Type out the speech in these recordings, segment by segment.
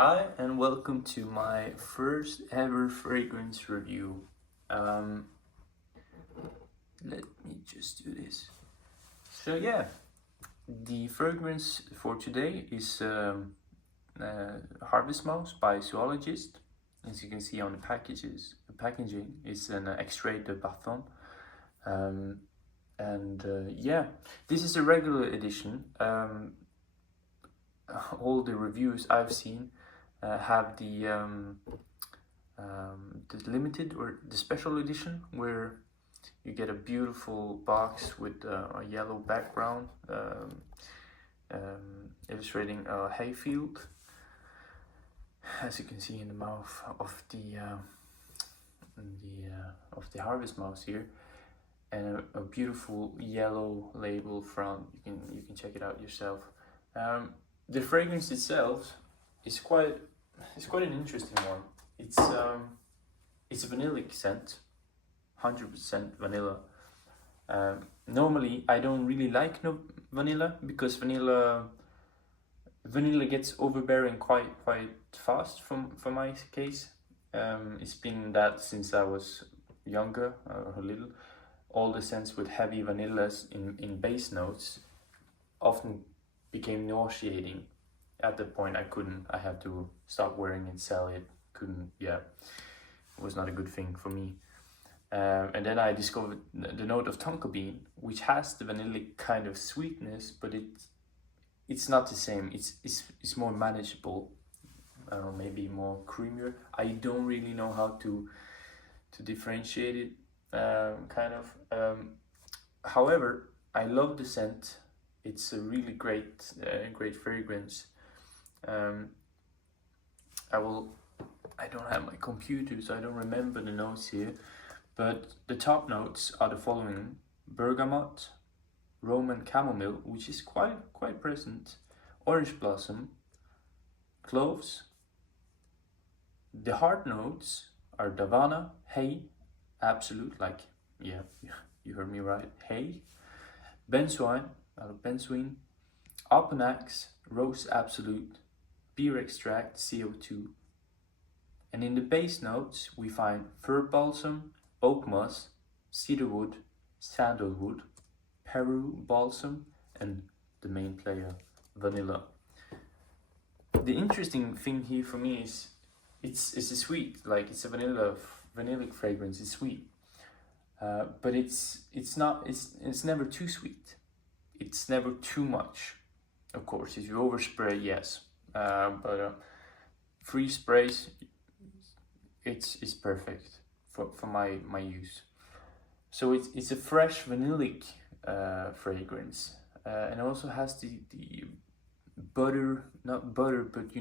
Hi and welcome to my first ever fragrance review. Um, Let me just do this. So yeah, the fragrance for today is Harvest Mouse by Zoologist. As you can see on the packaging is an extrait de parfum. Yeah, this is a regular edition. All the reviews I've seen have the limited or the special edition, where you get a beautiful box with a yellow background illustrating a hayfield, as you can see in the mouth of the harvest mouse here, and a beautiful yellow label front. You can check it out yourself. The fragrance itself is quite an interesting one. It's a vanillic scent, 100% vanilla. Normally, I don't really like vanilla because vanilla gets overbearing quite fast for my case. It's been that since I was younger, a little. All the scents with heavy vanillas in base notes often became nauseating. At the point I had to stop wearing it, sell it. It was not a good thing for me. And then I discovered the note of tonka bean, which has the vanillic kind of sweetness, but it's not the same. It's more manageable, maybe more creamier. I don't really know how to differentiate it, however, I love the scent. It's a really great fragrance. I don't have my computer, so I don't remember the notes here, but the top notes are the following: bergamot, Roman chamomile, which is quite present, orange blossom, cloves. The hard notes are davana, hay, absolute, like, yeah, you heard me right, hay, benzoin, benzoin, alpanax, rose absolute, beer extract, CO2. And in the base notes, we find fir balsam, oak moss, cedarwood, sandalwood, Peru balsam, and the main player, vanilla. The interesting thing here for me is it's a sweet, like it's a vanillic fragrance. It's sweet, but it's never too sweet. It's never too much. Of course, if you overspray, yes, but free sprays, it's perfect for my use. So it's a fresh vanillic fragrance, and also has the butter, not butter, but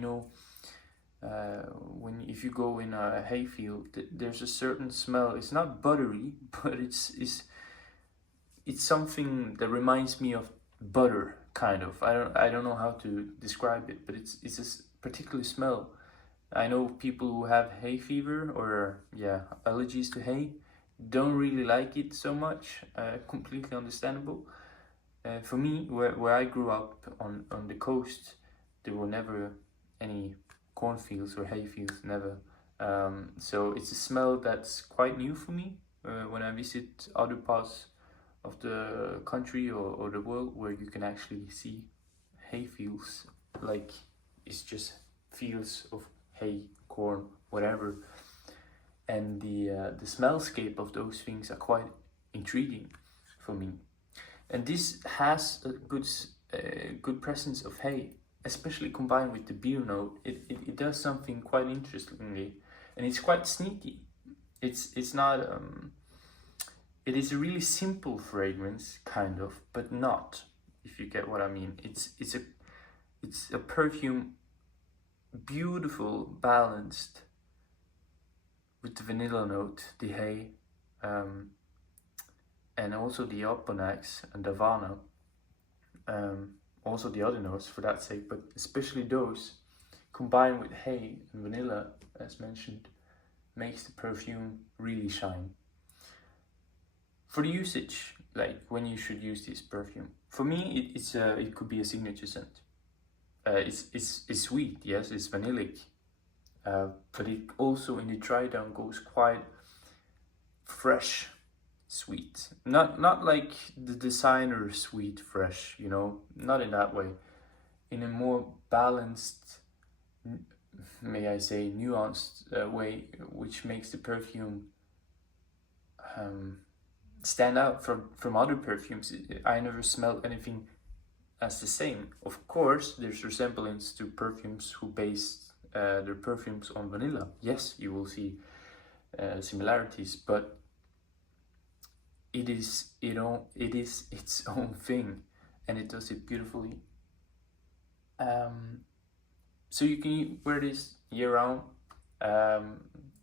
if you go in a hayfield, there's a certain smell. It's not buttery, but it's something that reminds me of butter, kind of. I don't know how to describe it, but it's a particular smell. I know people who have hay fever or allergies to hay don't really like it so much. Completely understandable. For me, where I grew up on the coast, there were never any cornfields or hay fields, never. So it's a smell that's quite new for me when I visit other parts of the country or the world where you can actually see hay fields. Like, it's just fields of hay, corn, whatever. And the smellscape of those things are quite intriguing for me. And this has a good presence of hay, especially combined with the beer note. It does something quite interestingly, and it's quite sneaky. It's not it is a really simple fragrance, kind of, but not, if you get what I mean. It's a perfume, beautiful, balanced, with the vanilla note, the hay, and also the alpanax and davana, also the other notes for that sake, but especially those, combined with hay and vanilla, as mentioned, makes the perfume really shine. For the usage, like when you should use this perfume, for me it could be a signature scent. it's sweet, yes, it's vanillic, but it also in the dry down goes quite fresh sweet, not like the designer sweet fresh, you know, not in that way, in a more balanced, may I say nuanced way, which makes the perfume stand out from other perfumes. I never smelled anything as the same. Of course, there's resemblance to perfumes who base their perfumes on vanilla. Yes, you will see similarities, but it is, you know, it is its own thing, and it does it beautifully. So you can wear this year round,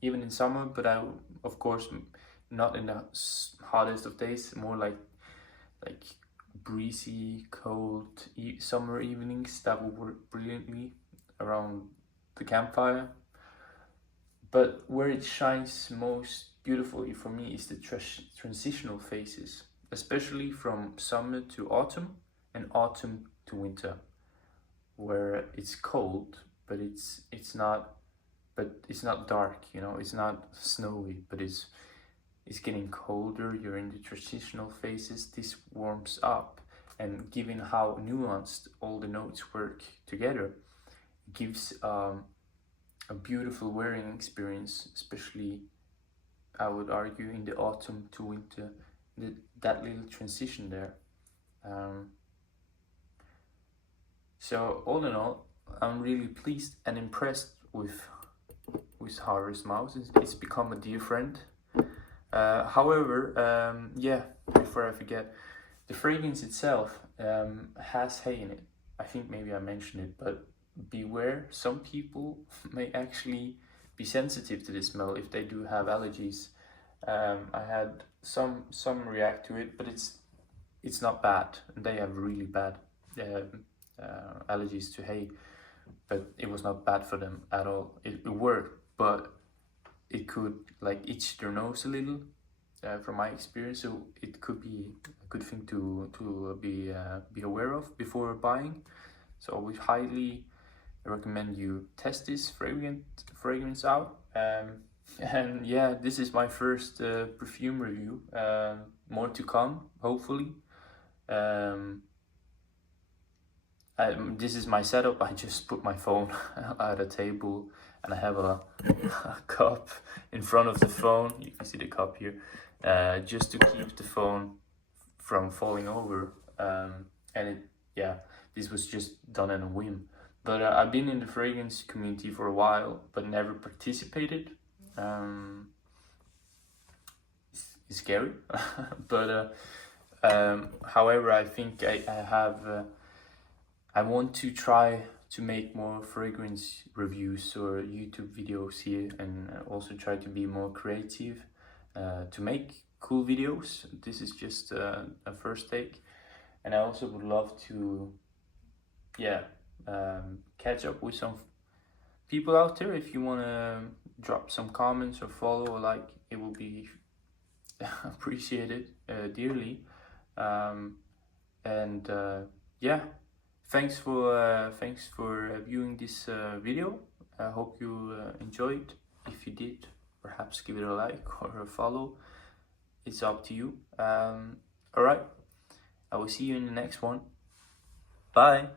even in summer, but I, of course, not in the hottest of days, more like breezy, cold summer evenings. That will work brilliantly around the campfire. But where it shines most beautifully for me is the transitional phases, especially from summer to autumn and autumn to winter, where it's cold, but it's not dark, you know, it's not snowy, but it's getting colder. You're in the transitional phases. This warms up, and given how nuanced all the notes work together, it gives a beautiful wearing experience, especially I would argue in the autumn to winter, that little transition there. So all in all, I'm really pleased and impressed with Harvest Mouse. It's become a dear friend. However, yeah, before I forget, the fragrance itself has hay in it. I think maybe I mentioned it, but beware, some people may actually be sensitive to the smell if they do have allergies. I had some react to it, but it's not bad. They have really bad allergies to hay, but it was not bad for them at all. It worked, but it could like itch their nose a little, from my experience. So it could be a good thing to be aware of before buying. So I would highly recommend you test this fragrance out. And yeah, this is my first perfume review. More to come, hopefully. This is my setup. I just put my phone at a table, and I have a cup in front of the phone. You can see the cup here, just to keep the phone from falling over. And this was just done on a whim. But I've been in the fragrance community for a while, but never participated. It's scary, but however, I think I have. I want to try to make more fragrance reviews or YouTube videos here, and also try to be more creative, to make cool videos. This is just a first take, and I also would love to, catch up with some people out there. If you want to drop some comments or follow or like, it will be appreciated dearly. Thanks for viewing this video. I hope you enjoyed. If you did, perhaps give it a like or a follow. It's up to you. All right, I will see you in the next one. Bye.